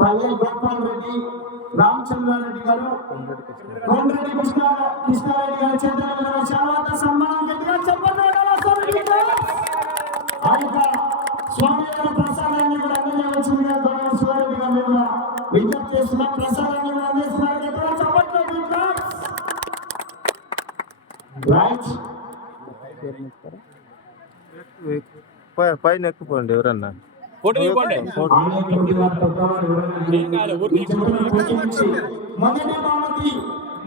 పల్లె గోపాల్ రెడ్డి, రామచంద్రారెడ్డి గారు, కోమరెడ్డి కృష్ణారెడ్డి గారి చేతుల శావాత సన్మానం గట్టిగా చెప్పండి. ఆ యొక్క స్వామి గారి ప్రసాదాన్ని కూడా అందజేయవలసిందిగా గౌరవ శివారెడ్డి గారు కూడా విజ్ఞప్తి చేస్తున్న ప్రసాదాన్ని కూడా అందిస్తున్నారు. గట్టిగా చెప్పండి. పైన ఎక్కుపోండి ఎవరన్నా మొదటి బహుమతి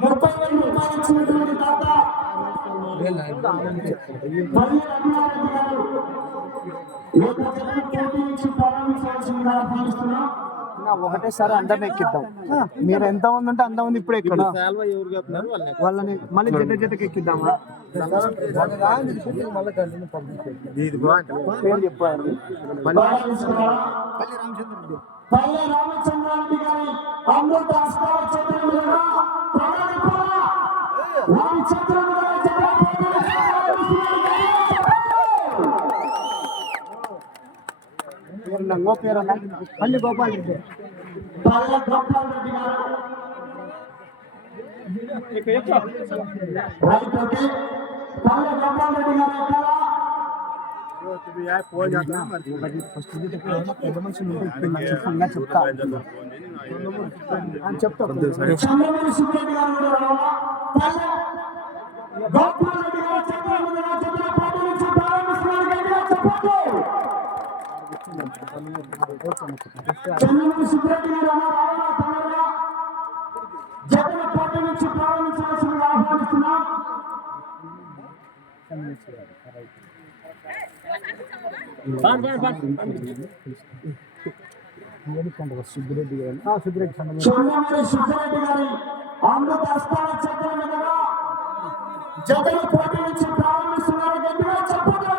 30,000 రూపాయలు ఇచ్చినటువంటి తాత ఒకటేసారి అందరిని ఎక్కిద్దాం. మీరు ఎంత మంది ఉంటే అంతమంది ఇప్పుడు ఎక్కడ వాళ్ళని మళ్ళీ జతకి ఎక్కిద్దామా? చెప్పారు పల్లె రామచంద్రారెడ్డి గారి అమృత పేరు పల్లి గోపాల్ రెడ్డి, పల్లె గోపాల్ రెడ్డి గారు పల్లె గోపాల్ రెడ్డి గారు చెప్తా చంద్రబాబు సుబ్రెడ్డి గారు గోపాల్ రెడ్డి గారు చంద్రబాబు నుంచి చంద్రబాబు సుబ్రెడ్డి గారు జగన్పాటి నుంచి ప్రారంభించాల్సిందిగా ఆహ్వానిస్తున్నాం. సుబ్బిరెడ్డి గారి అమృత హస్తాల చక్రం మీదుగా జగన్పాటి నుంచి ప్రారంభిస్తున్నారు. గట్టిగా చెప్పండి.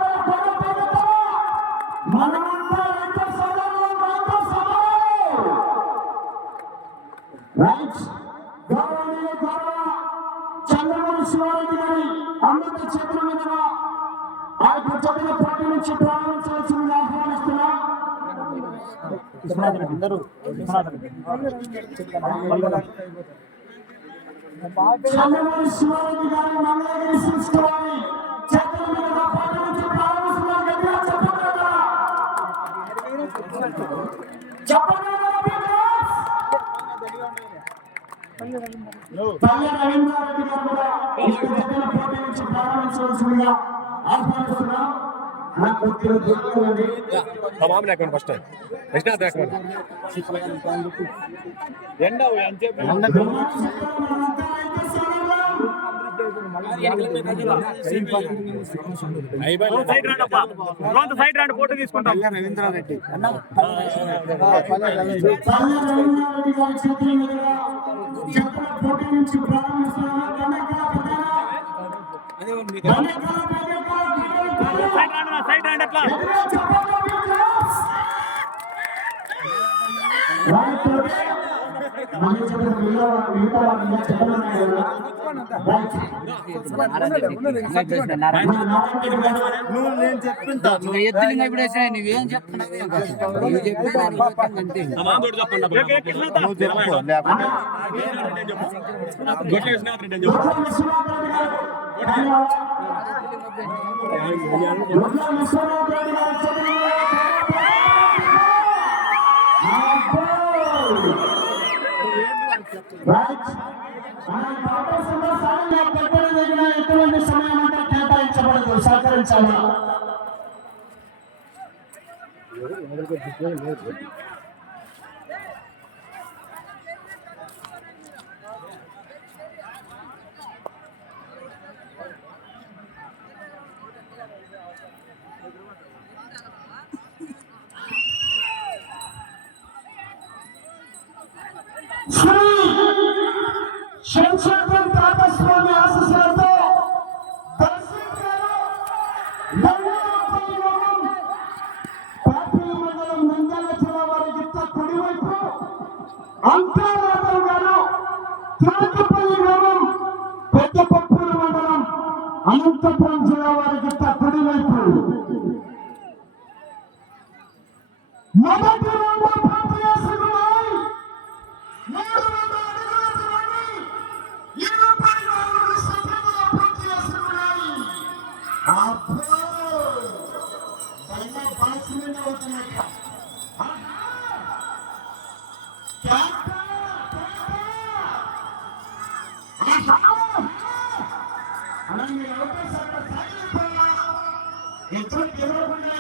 చంద్రబాబు శివారెడ్డి గారి అమృత చక్రం మీదుగా ఆ యొక్క జగన్పాటి నుంచి ప్రారంభించాల్సిందిగా ఆహ్వానిస్తున్నాం. అందరూ చంద్రబాబు శివారెడ్డి గారు మంగళగిరి తీసుకోవాలి. చక్రం మీదుగా పాటి నుంచి ప్రారంభిస్తున్నారు. గట్టిగా చెప్పండి. పల్లె రవీంద్రారెడ్డి గారు కూడా జగన్పాటి నుంచి ప్రారంభించవలసిందిగా ఆహ్వానిస్తున్నాం. तमाम रैकमेंड फर्स्ट टाइम विश्वनाथ रैकमेंड ఎండా సైడ్ రాండి ఫోటో తీసుకుంటాం. రవీంద్రారెడ్డి సైడ్ రాండి అట్లా నువ్వు నేను చెప్పింటా ఎద్దులుగా ఇప్పుడు వేసినా నువ్వేం చెప్తున్నావు? ఎటువంటి సమయం అంటే కేటాయించబడదు. సహకరించాలి. శ్రీ శంషాద్రి తాతస్వామి ఆశీస్సులతో మండలం నంద్యాల జిల్లా వారి గిత్త కుడివైపు అంతర్రాధవ్ గారు, తాకపల్లి గ్రామం, పెద్దపప్పూరు మండలం అనంతపురం జిల్లా వారి గిత్త కుడివైపు మొదటి రౌండ్ ఎప్పుడు గెలవకుండా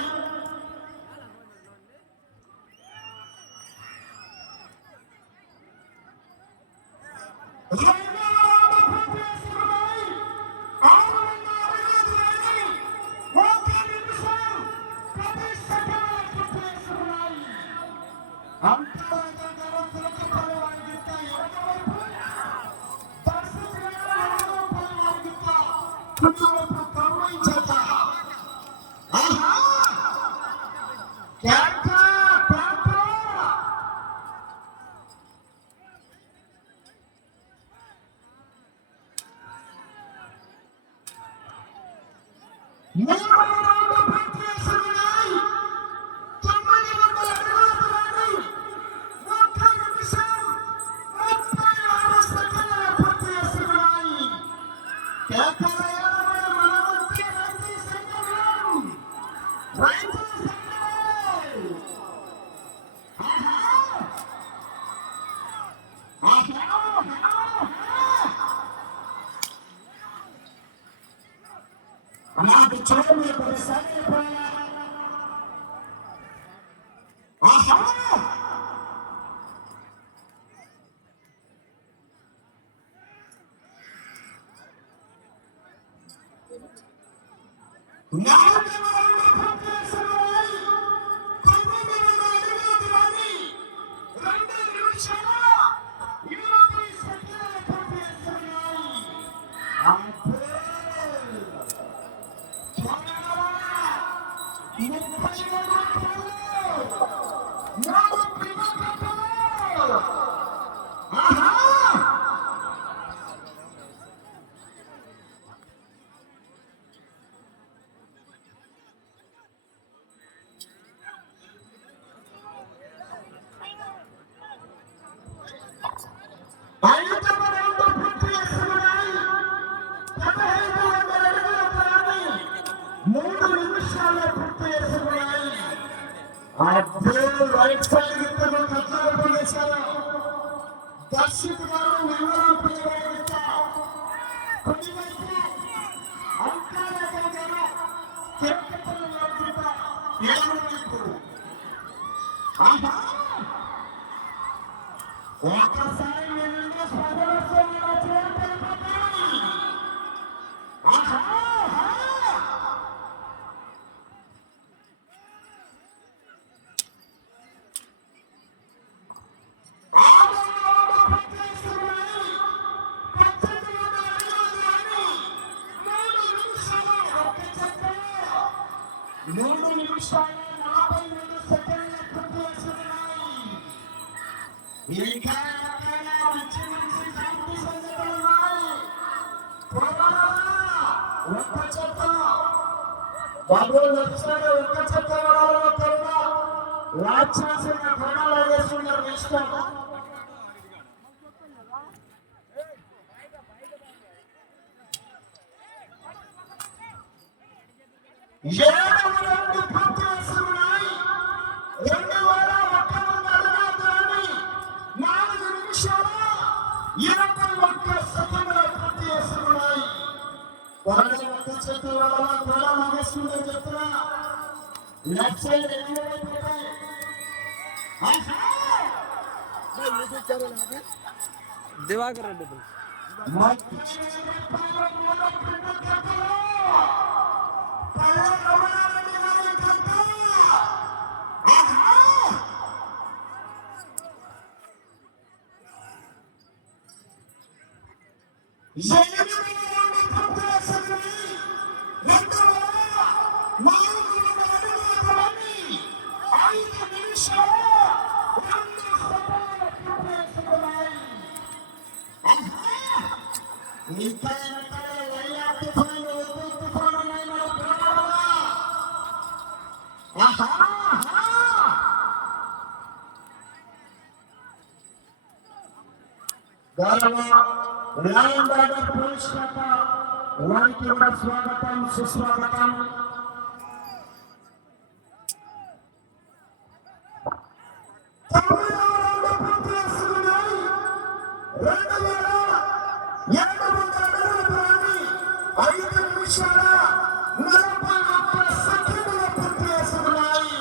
అలాంటి చోటు కొనసాగి రైట్ సైడ్ దర్శకుడు ఒకసారి బాబు వచ్చిన ఒక్క చెత్త రాక్షసిన ప్రాణాలు వేస్తున్నారు ఇష్టం దివాకర్ రెడ్డి వారికి కూడా స్వాగతం సుస్వాగతం తమిళనాడు 5 నిమిషాల 41 సెకండ్ల పూర్తి చేసుకున్నాయి.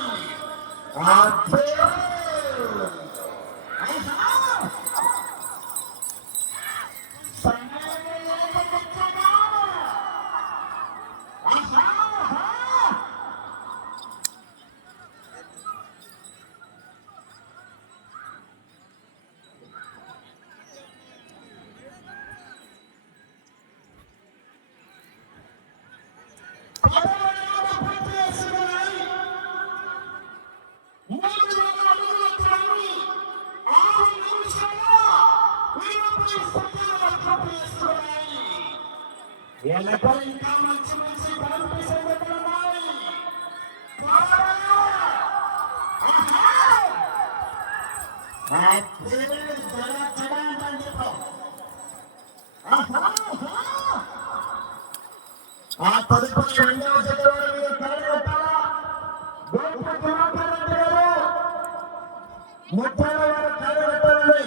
ఇంకా మంచి మంచి ఆ తదుపరి 2వ జత వారి కార్యకర్తల గోపి దివాకర్ రెడ్డి గారు 30వ వారి కార్యకర్తలండి.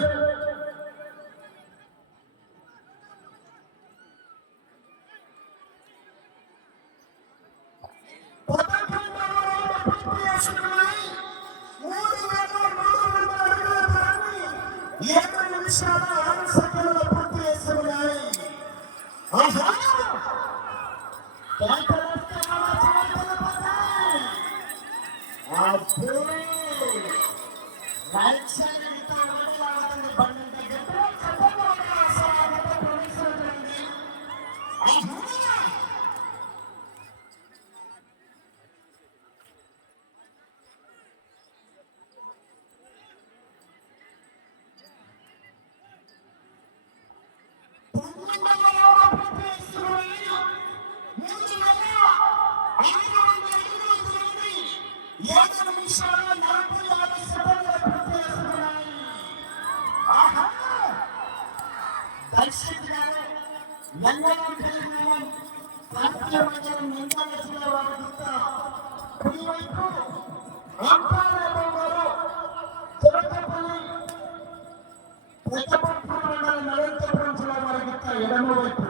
ఎడమవైపు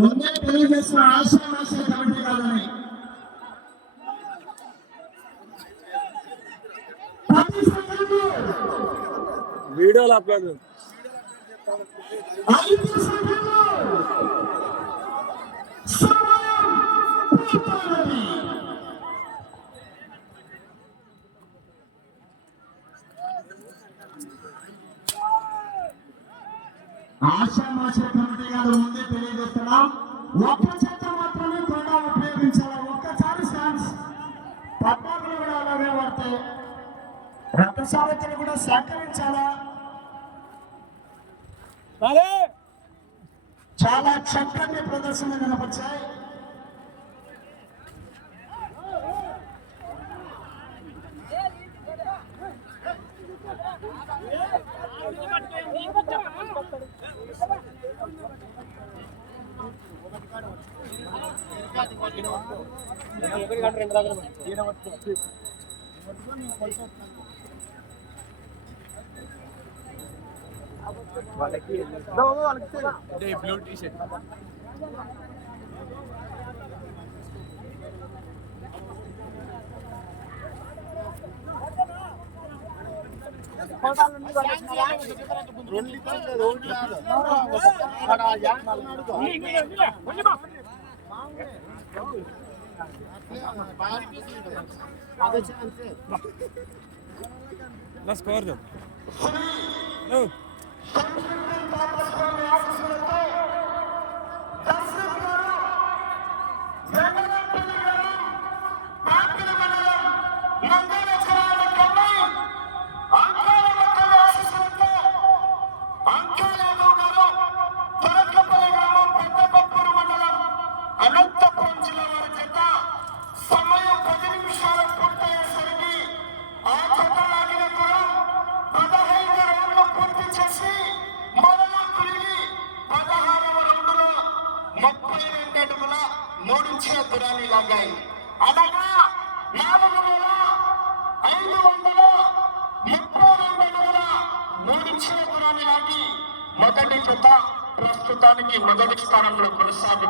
ముందే తెలియజేసిన ఆశామాష కమిటీ కాదని 10 సెకండ్లు వీడియోలో అప్లోడ్ 5 సెకండ్లు సమయం పూర్తయింది. ఆశామాష కమిటీ గారు ముందే తెలియజేస్తున్నాం. ఒక్క చేత మాత్రమే తొండా ఉపయోగించాలి. ఒక్కసారి ఛాన్స్ 14 కూడా అలాగే పడతాయి. రక్తసారథులు కూడా సహకరించాలా. చాలా చక్కటి ప్రదర్శన కనపరిచాయి. బ్లూ టీ షర్ట్ నా స్కోర్ చెప్పు అనంతపురం జిల్లా వారి చేత సమయం 10 నిమిషాలు పూర్తయ్యేసరికి ఆ జత లాగిన దూరం 15 రౌండ్లు పూర్తి చేసి మరలా తిరిగి 16వ రౌండ్లో 32 అడుగుల 3 ఇంచుల దూరాన్ని లాగాయి. అనగా 4532 అడుగుల 3 ఇంచుల దూరాన్ని లాగి మొదటి జత ప్రస్తుతానికి మొదటి స్థానంలో కొనసాగుతుంది.